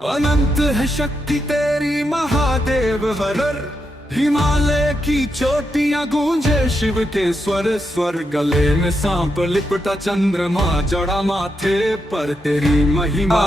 अनंत है शक्ति तेरी महादेव हरर, हिमालय की चोटियां गूंजे शिव के स्वर स्वर। गले में सांप लिपटा चंद्रमा जड़ा माथे पर, तेरी महिमा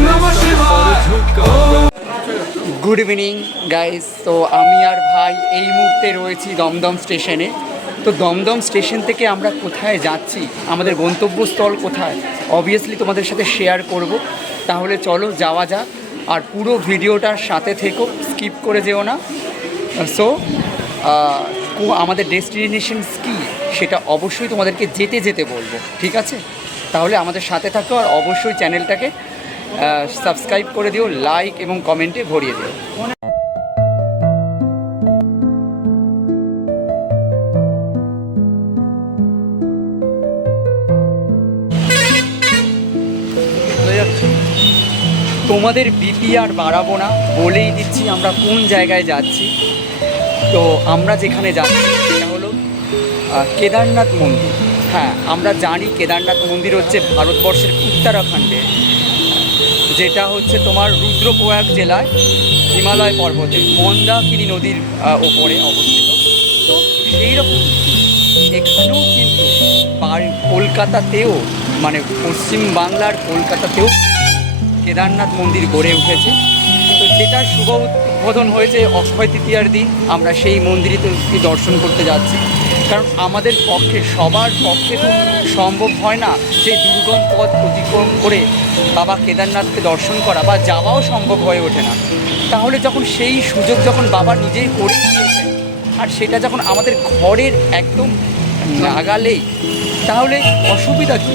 नमः शिवाय। Good evening guys. তো আমি আর ভাই এই মুহূর্তে রয়েছি দমদম স্টেশনে। তো দমদম স্টেশন থেকে আমরা কোথায় যাচ্ছি, আমাদের গন্তব্যস্থল কোথায়, অবভিয়াসলি তোমাদের সাথে শেয়ার করব। তাহলে চলো যাওয়া যাক, আর পুরো ভিডিওটার সাথে থেকো, স্কিপ করে যেও না। সো আমাদের ডেস্টিনেশনস কী সেটা অবশ্যই তোমাদেরকে যেতে যেতে বলবো, ঠিক আছে? তাহলে আমাদের সাথে থাকো, আর অবশ্যই চ্যানেলটাকে সাবস্ক্রাইব করে দিও, লাইক এবং কমেন্টে ভরিয়ে দিও। তোমাদের বিপি আর বাড়াবো না, বলেই দিচ্ছি আমরা কোন জায়গায় যাচ্ছি। তো আমরা যেখানে যাচ্ছি সেটা হলো কেদারনাথ মন্দির। হ্যাঁ, আমরা জানি কেদারনাথ মন্দির হচ্ছে ভারতবর্ষের উত্তরাখণ্ডে, যেটা হচ্ছে তোমার রুদ্রপ্রয়াগ জেলায় হিমালয় পর্বতে মন্দাকিনী নদীর ওপরে অবস্থিত। তো সেই রকম এখানেও কিন্তু কলকাতাতেও, মানে পশ্চিম বাংলার কলকাতাতেও কেদারনাথ মন্দির গড়ে উঠেছে। তো যেটার শুভ উদ্বোধন হয়েছে অক্ষয় তৃতীয়ার দিন, আমরা সেই মন্দিরই তো দর্শন করতে যাচ্ছি। কারণ আমাদের পক্ষে, সবার পক্ষে তো সম্ভব হয় না সেই দুর্গম পথ অতিক্রম করে বাবা কেদারনাথকে দর্শন করা, বা যাওয়াও সম্ভব হয়ে ওঠে না। তাহলে যখন সেই সুযোগ যখন বাবা নিজেই করে দিয়েছেন, আর সেটা যখন আমাদের ঘরের একদম নাগালেই, তাহলে অসুবিধা কী?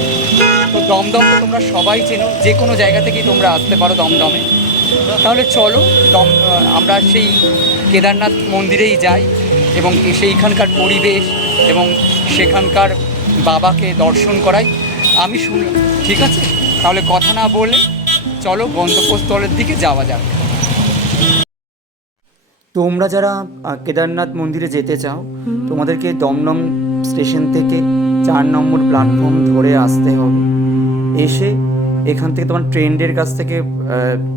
তো দমদম তো তোমরা সবাই চেনো, যে কোনো জায়গা থেকেই তোমরা আসতে পারো দমদমে। তাহলে চলো আমরা সেই কেদারনাথ মন্দিরেই যাই, এবং সেইখানকার পরিবেশ এবং সেখানকার বাবাকে দর্শন করাই আমি শুনলাম, ঠিক আছে? তাহলে কথা না বলে চলো গন্তব্যস্থলের দিকে যাওয়া যাক। তোমরা যারা কেদারনাথ মন্দিরে যেতে চাও, তোমাদেরকে দমদম স্টেশন থেকে 4 নম্বর প্ল্যাটফর্ম ধরে আসতে হবে। এসে এখান থেকে তোমার ট্রেনের কাছ থেকে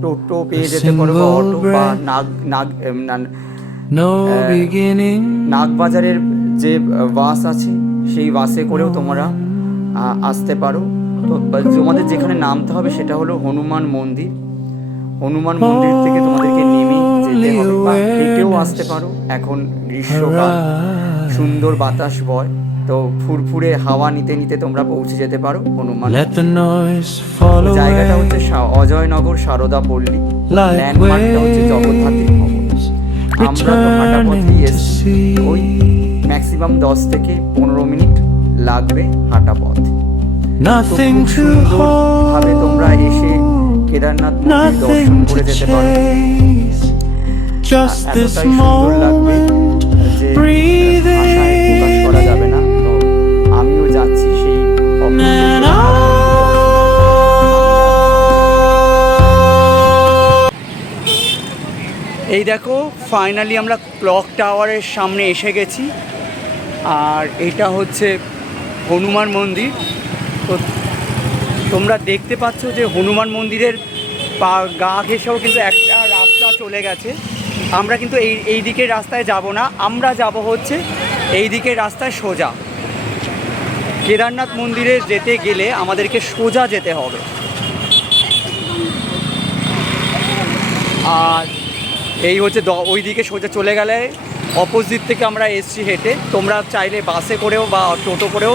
টোটো পেয়ে যেতে পারো, বা অটো, বা নাগবাজারের যে বাস আছে সেই বাসে করেও তোমরা আসতে পারো। তো তোমাদের যেখানে নামতে হবে সেটা হলো হনুমান মন্দির। হনুমান মন্দির থেকে তোমাদেরকে নেমে যেতে হবে, বা হেঁটেও আসতে পারো। এখন গ্রীষ্মকাল, সুন্দর বাতাস বয়, তো ফুরফুরে হাওয়া নিতে নিতে তোমরা পৌঁছে যেতে পারো হনুমান। জায়গাটা হচ্ছে অজয়নগর সারদা পল্লী, ল্যান্ডমার্কটা হচ্ছে জগদ্ধাত্রী ভবন। আমরা তো হাঁটাপথেই এসেছি, ওই ম্যাক্সিমাম 10 থেকে 15 মিনিট লাগবে হাঁটা পথ। খুব সুন্দরভাবে তোমরা এসে কেদারনাথ মন্দির দর্শন করে যেতে পারো। এতটাই সুন্দর লাগবে যে ভাষায় প্রকাশ করা যাবে না। তো আমিও যাচ্ছি সেই এই দেখো, ফাইনালি আমরা ক্লক টাওয়ারের সামনে এসে গেছি, আর এটা হচ্ছে হনুমান মন্দির। তো তোমরা দেখতে পাচ্ছ যে হনুমান মন্দিরের গা ঘেঁষেও কিন্তু একটা রাস্তা চলে গেছে। আমরা কিন্তু এই দিকের রাস্তায় যাব না, আমরা যাব হচ্ছে এই দিকের রাস্তায় সোজা। কেদারনাথ মন্দিরে যেতে গেলে আমাদেরকে সোজা যেতে হবে। আর এই হচ্ছে ওই দিকে সোজা চলে গেলে অপোজিট থেকে আমরা এসছি হেঁটে। তোমরা চাইলে বাসে করেও বা টোটো করেও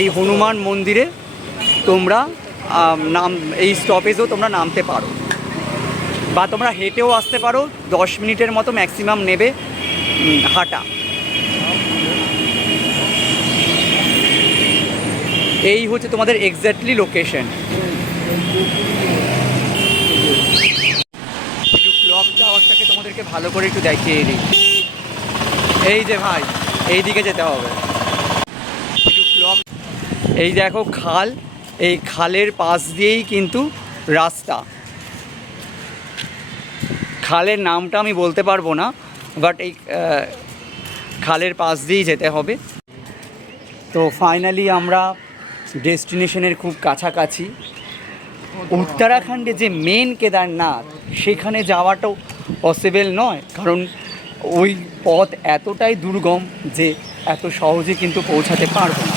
এই হনুমান মন্দিরে তোমরা এই স্টপেজেও তোমরা নামতে পারো, বা তোমরা হেঁটেও আসতে পারো। 10 মিনিটের মতো ম্যাক্সিমাম নেবে হাঁটা। এই হচ্ছে তোমাদের এক্স্যাক্টলি লোকেশন। একটু ক্লক টাওয়ারটাকে তোমাদেরকে ভালো করে একটু দেখিয়ে দিই। এই যে ভাই, এই দিকে যেতে হবে। একটু ক্লক, এই দেখো খাল, এই খালের পাশ দিয়েই কিন্তু রাস্তা। খালের নামটা আমি বলতে পারবো না, বাট এই খালের পাশ দিয়েই যেতে হবে। তো ফাইনালি আমরা ডেস্টিনেশনের খুব কাছাকাছি। উত্তরাখণ্ডে যে মেন কেদারনাথ সেখানে যাওয়াটাও পসিবল নয়, কারণ ওই পথ এতটাই দুর্গম যে এত সহজে কিন্তু পৌঁছাতে পারবো না।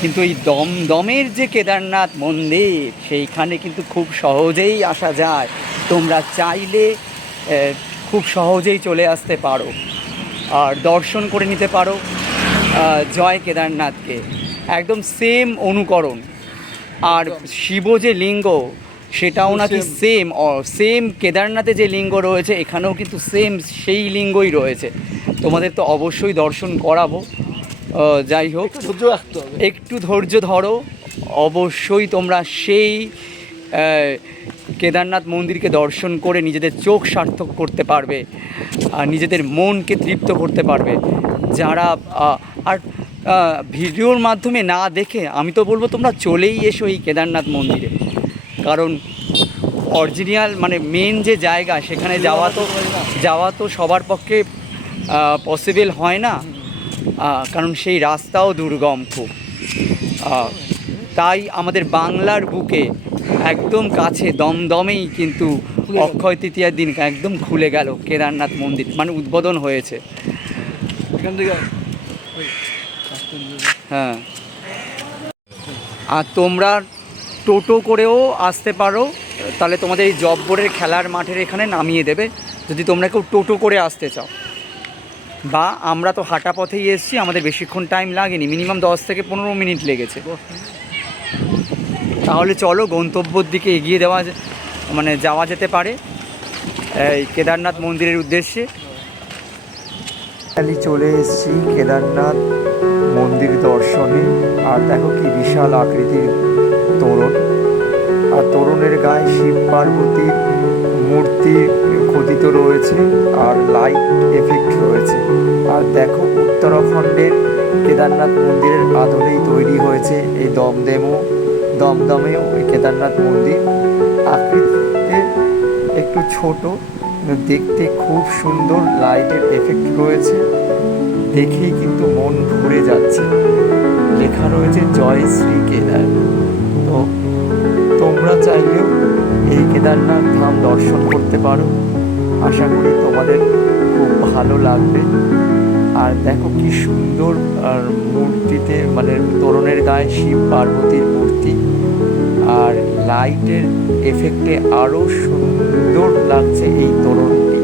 কিন্তু এই দমদমের যে কেদারনাথ মন্দির সেইখানে কিন্তু খুব সহজেই আসা যায়। তোমরা চাইলে খুব সহজেই চলে আসতে পারো আর দর্শন করে নিতে পারো জয় কেদারনাথকে, একদম সেম অনুকরণ। আর শিব যে লিঙ্গ সেটাও নাকি সেম কেদারনাথে যে লিঙ্গ রয়েছে এখানেও কিন্তু সেম সেই লিঙ্গই রয়েছে। তোমাদের তো অবশ্যই দর্শন করাবো। যাই হোক, একটু ধৈর্য ধরো, অবশ্যই তোমরা সেই কেদারনাথ মন্দিরকে দর্শন করে নিজেদের চোখ সার্থক করতে পারবে আর নিজেদের মনকে তৃপ্ত করতে পারবে। যারা আর ভিডিওর মাধ্যমে না দেখে আমি তো বলবো তোমরা চলেই এসো এই কেদারনাথ মন্দিরে, কারণ অরিজিনাল মানে মেন যে জায়গা সেখানে যাওয়া তো সবার পক্ষে পসিবল হয় না, কারণ সেই রাস্তাও দুর্গম খুব। তাই আমাদের বাংলার বুকে একদম কাছে দমদমেই কিন্তু অক্ষয় তৃতীয়ার দিন একদম খুলে গেল কেদারনাথ মন্দির, মানে উদ্বোধন হয়েছে এখান থেকে। হ্যাঁ, আর তোমরা টোটো করেও আসতে পারো, তাহলে তোমাদের এই জব্বরের খেলার মাঠের এখানে নামিয়ে দেবে যদি তোমরা কেউ টোটো করে আসতে চাও। বা আমরা তো হাঁটা পথেই এসেছি, আমাদের বেশিক্ষণ টাইম লাগেনি, মিনিমাম 10 থেকে 15 মিনিট লেগেছে। তাহলে চলো গন্তব্যর দিকে এগিয়ে যাওয়া যেতে পারে এই কেদারনাথ মন্দিরের উদ্দেশ্যে। চলে এসেছি কেদারনাথ মন্দির দর্শনে। আর দেখো কি বিশাল আকৃতির তোরণ, আর তোরণের গায়ে শিব পার্বতীর মূর্তি খোদিত রয়েছে আর লাইট এফেক্ট রয়েছে। আর দেখো উত্তরাখণ্ডের কেদারনাথ মন্দিরের আদলেই তৈরি হয়েছে এই দমদমে ওই কেদারনাথ মন্দির। আকৃতিতে একটু ছোট, দেখতে খুব সুন্দর, লাইটের এফেক্ট রয়েছে, দেখেই কিন্তু মন ভরে যাচ্ছে। লেখা রয়েছে জয় শ্রী কেদার। তো তোমরা চাইলেও এই কেদারনাথ ধাম দর্শন করতে পারো, আশা করি তোমাদের খুব ভালো লাগবে। আর দেখো কি সুন্দর, আর মূর্তিতে মানে তোরণের গায়ে শিব পার্বতীর মূর্তি, আর লাইটের এফেক্টে আরও সুন্দর লাগছে এই তোরণটি,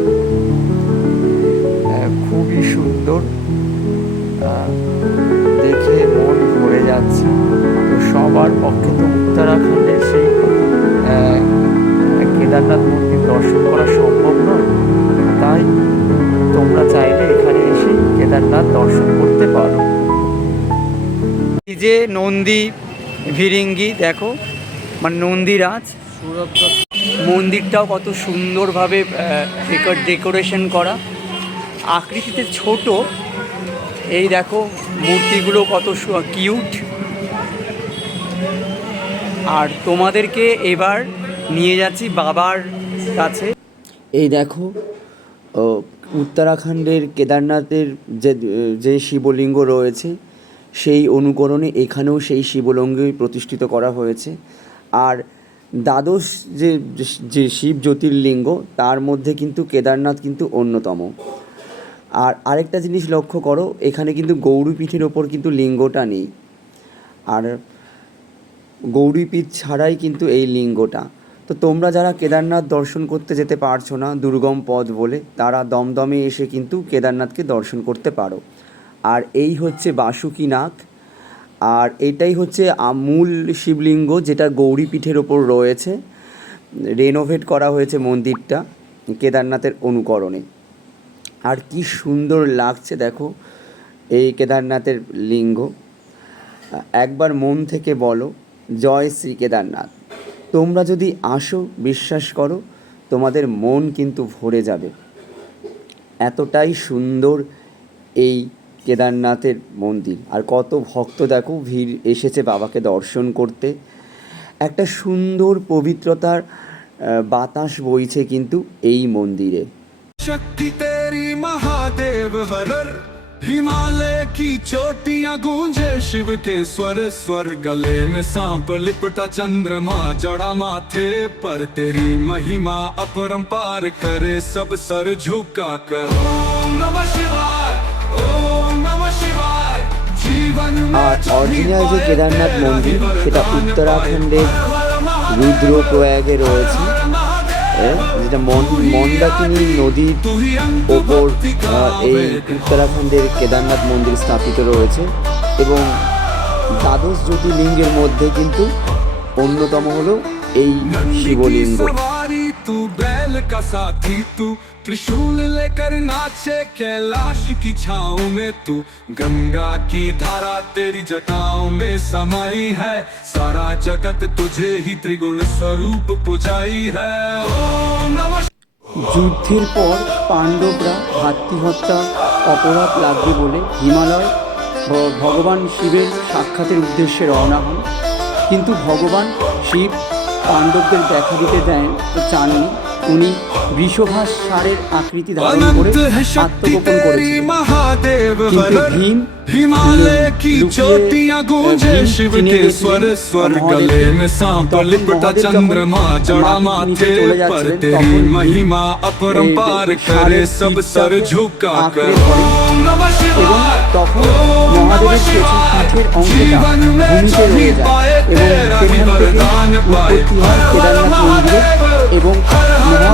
খুবই সুন্দর, দেখে মন ভরে যাচ্ছে। তো সবার পক্ষে তো উত্তরাখণ্ডের সেই কেদারনাথ মন্দির দর্শন করা সম্ভব নয়, তাই তোমরা চাইলে এখানে এসে কেদারনাথ দর্শন করতে পারো। এই যে নন্দী ভিরিঙ্গি দেখো, মানে নন্দীরাজ, মন্দিরটাও কত সুন্দরভাবে ডেকোরেশন করা, আকৃতিতে ছোট। এই দেখো মূর্তিগুলো কত কিউট। আর তোমাদেরকে এবার নিয়ে যাচ্ছি বাবার কাছে। এই দেখো উত্তরাখণ্ডের কেদারনাথের যে শিবলিঙ্গ রয়েছে সেই অনুকরণে এখানেও সেই শিবলিঙ্গই প্রতিষ্ঠিত করা হয়েছে। আর দ্বাদশ যে শিব জ্যোতির্লিঙ্গ তার মধ্যে কিন্তু কেদারনাথ কিন্তু অন্যতম। আর আরেকটা জিনিস লক্ষ্য করো, এখানে কিন্তু গৌরীপীঠের ওপর কিন্তু লিঙ্গটা নেই, আর গৌরীপীঠ ছাড়াই কিন্তু এই লিঙ্গটা। তো তোমরা যারা কেদারনাথ দর্শন করতে যেতে পারছো না দুর্গম পথ বলে, তারা দমদমে এসে কিন্তু কেদারনাথকে দর্শন করতে পারো। আর এই হচ্ছে বাসুকীনাগ, আর এটাই হচ্ছে মূল শিবলিঙ্গ যেটা গৌরীপীঠের ওপর রয়েছে। রেনোভেট করা হয়েছে মন্দিরটা কেদারনাথের অনুকরণে। আর কি সুন্দর লাগছে দেখো এই কেদারনাথের লিঙ্গ। একবার মন থেকে বলো জয় শ্রী কেদারনাথ। তোমরা যদি আসো, বিশ্বাস করো তোমাদের মন কিন্তু ভরে যাবে, এতটাই সুন্দর এই কেদারনাথের মন্দির। আর কত ভক্ত দেখো ভিড় এসেছে বাবাকে দর্শন করতে। একটা সুন্দর পবিত্রতার বাতাস বইছে কিন্তু এই মন্দিরে। शक्ति तेरी महादेव हरर, हिमालय की चोटियां गूंजे शिव के स्वर स्वर गले में सांप लिपटा चंद्रमा जड़ा माथे पर तेरी महिमा अपरंपार करे सब सर झुका कर ओम नमः शिवाय ओम नमः शिवाय जीवन में আর অরিজিনাল যে কেদারনাথ মন্দির সেটা উত্তরাখণ্ডের রুদ্রপ্রয়াগে রয়েছে, যেটা মন্দাকিনী নদীর ওপর এই উত্তরাখণ্ডের কেদারনাথ মন্দির স্থাপিত রয়েছে এবং দ্বাদশ জ্যোতির্লিঙ্গের মধ্যে কিন্তু অন্যতম হলো এই শিবলিঙ্গ। तू बैल का साथी तू त्रिशूल लेकर नाचे कैलाश की छाँव में तू गंगा की धारा तेरी जटाओं में समाई है सारा जगत तुझे ही त्रिगुण स्वरूप पुजाई है ओम नमः যুদ্ধের পর পাণ্ডবরা ভাতৃ হত্যা অপরাধ লাগবে বলে হিমালয় ভগবান শিবের সাক্ষাতের উদ্দেশ্যে রওনা হন, কিন্তু ভগবান শিব পাণ্ডবদের দেখা দিতে চাননি। উনি বৃষভাস ষাঁড়ের আকৃতি ধারণ করে আত্মগোপন করেছিলেন, কিন্তু ভীম हिमालय की चोटियां गूंजे शिव के स्वर स्वर गले में सांप लिपटा चंद्रमा जड़ा माथे पर तेरी महिमा अपरंपार करे सब सर झुका कर ओम नमः शिवाय তখন মহাদেবের পিঠের অংশটা ভূমিতে রয়ে যায় এবং সেখান থেকে উৎপত্তি হয় কেদারনাথ মন্দিরে এবং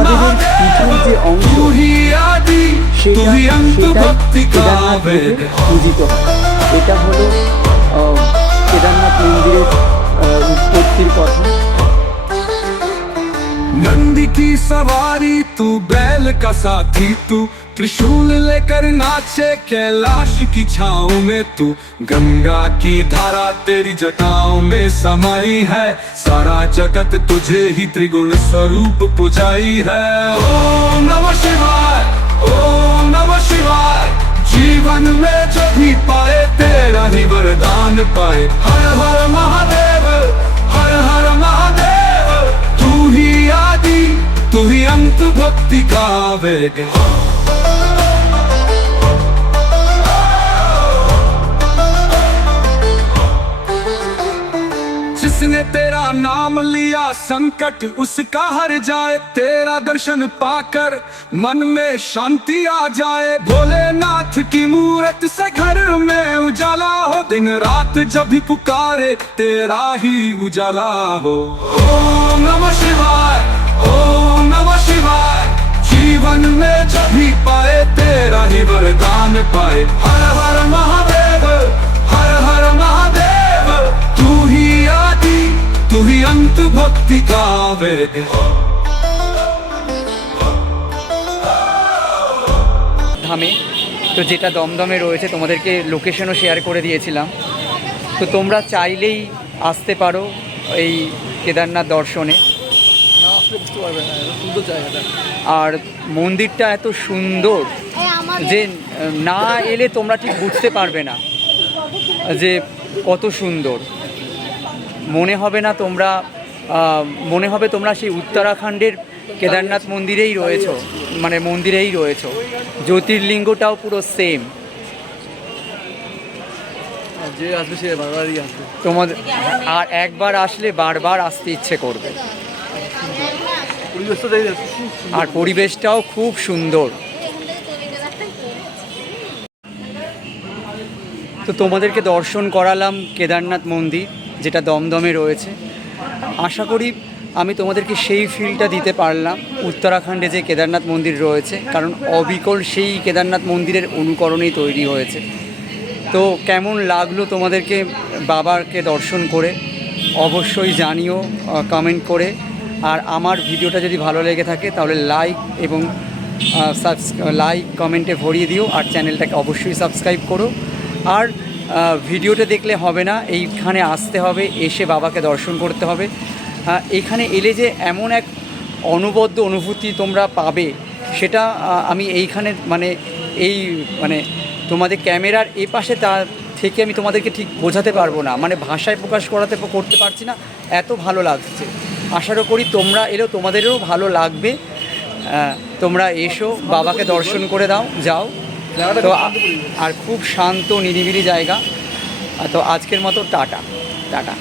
মহাদেবের পিঠের যে অংশ সেটাই কেদারনাথ রূপে পূজিত হয়। এটা হলো কেদারনাথ মন্দিরের উৎপত্তির কথা। नंदी की सवारी तू बैल का साथी तू त्रिशूल लेकर नाचे कैलाश की छाँव में तू गंगा की धारा तेरी जटाओं में समाई है सारा जगत तुझे ही त्रिगुण स्वरूप पुजाई है ओम नमः शिवाय ओम नमः शिवाय जीवन में जो भी पाए तेरा ही वरदान पाए हर हर महादेव हर हर महादेव तू ही आदि तू ही अंत भक्ति का वेग जिसने तेरा नाम लिया संकट उसका हर जाए तेरा दर्शन पाकर मन में शांति आ जाए भोलेनाथ की मूरत से घर में उजाला हो दिन रात जब भी पुकारे तेरा ही उजाला हो ओम नमः शिवाय ओम नमः शिवाय जीवन में जब भी पाए तेरा ही वरदान पाए हर हर महादेव हर हर महादेव तू ही आदि तू ही अंत भक्ति का वेग ধামে তো যেটা দমদমে রয়েছে তোমাদেরকে লোকেশনও শেয়ার করে দিয়েছিলাম, তো তোমরা চাইলেই আসতে পারো এই কেদারনাথ দর্শনে। আর মন্দিরটা এত সুন্দর যে না এলে তোমরা ঠিক বুঝতে পারবে না যে কত সুন্দর। মনে হবে তোমরা সেই উত্তরাখণ্ডের কেদারনাথ মন্দিরেই রয়েছো, মানে মন্দিরেই রয়েছো। জ্যোতির্লিঙ্গটাও পুরো সেম। যে আসবে সে বারবারই আসবে, তোমাদের আর একবার আসলে বারবার আসতে ইচ্ছে করবে। আর পরিবেশটাও খুব সুন্দর। তো তোমাদেরকে দর্শন করালাম কেদারনাথ মন্দির, যেটা দমদমে রয়েছে। আশা করি আমি তোমাদেরকে সেই ফিলটা দিতে পারলাম উত্তরাখণ্ডে যে কেদারনাথ মন্দির রয়েছে, কারণ অবিকল সেই কেদারনাথ মন্দিরের অনুকরণেই তৈরি হয়েছে। তো কেমন লাগলো তোমাদেরকে বাবাকে দর্শন করে অবশ্যই জানিও কমেন্ট করে। আর আমার ভিডিওটা যদি ভালো লেগে থাকে তাহলে লাইক এবং লাইক কমেন্টে ভরিয়ে দিও, আর চ্যানেলটাকে অবশ্যই সাবস্ক্রাইব করো। আর ভিডিওটা দেখলে হবে না, এইখানে আসতে হবে, এসে বাবাকে দর্শন করতে হবে। এখানে এলে যে এমন এক অনবদ্য অনুভূতি তোমরা পাবে, সেটা আমি এইখানে মানে তোমাদের ক্যামেরার এ পাশে তা থেকে আমি তোমাদেরকে ঠিক বোঝাতে পারবো না, মানে ভাষায় প্রকাশ করতে পারছি না, এত ভালো লাগছে। আশা করি তোমরা এলেও তোমাদেরও ভালো লাগবে। তোমরা এসো, বাবাকে দর্শন করে যাও। জায়গাটা তো খুব শান্ত পরিবেশ। আর খুব শান্ত নিরিবিলি জায়গা। তো আজকের মতো টাটা টাটা।